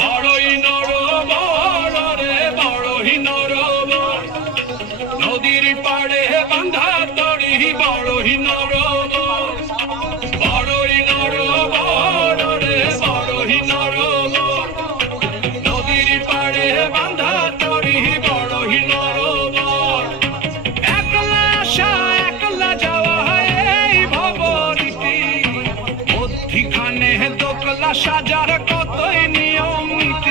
বড়ই নরবর রে বড়ই নরবর, নদীর পাড়ে বাঁধা তরি বড়ই নরবর, বড়ই নরবর রে বড়ই নরবর, নদীর পাড়ে বাঁধা তরি বড়ই নরবর। একলা আসা একলা যাওয়া এই ভবরীতি, মধ্যিখানে দোকলা সাজার কতই নিয়ম নীতি।